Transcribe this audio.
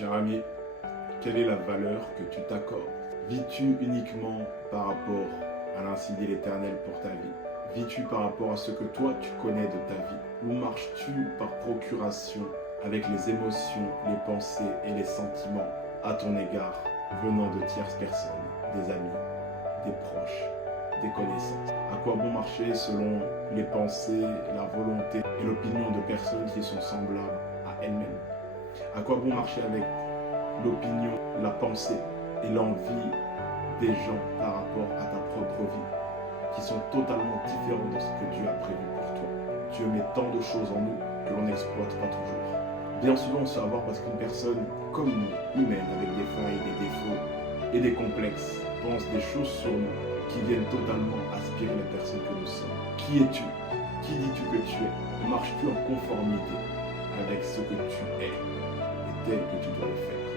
Cher ami, quelle est la valeur que tu t'accordes? Vis-tu uniquement par rapport à l'inside de l'Éternel pour ta vie? Vis-tu par rapport à ce que toi tu connais de ta vie? Ou marches-tu par procuration avec les émotions, les pensées et les sentiments à ton égard venant de tierces personnes, des amis, des proches, des connaissances? À quoi bon marcher selon les pensées, la volonté et l'opinion de personnes qui sont semblables à elles-mêmes? À quoi bon marcher avec l'opinion, la pensée et l'envie des gens par rapport à ta propre vie, qui sont totalement différentes de ce que Dieu a prévu pour toi? Dieu met tant de choses en nous que l'on n'exploite pas toujours. Bien souvent, on se fait avoir parce qu'une personne comme nous, humaine, avec des failles, des défauts et des complexes, pense des choses sur nous qui viennent totalement aspirer la personne que nous sommes. Qui es-tu? Qui dis-tu que tu es? Marches-tu en conformité avec ce que tu es et tel que tu dois le faire?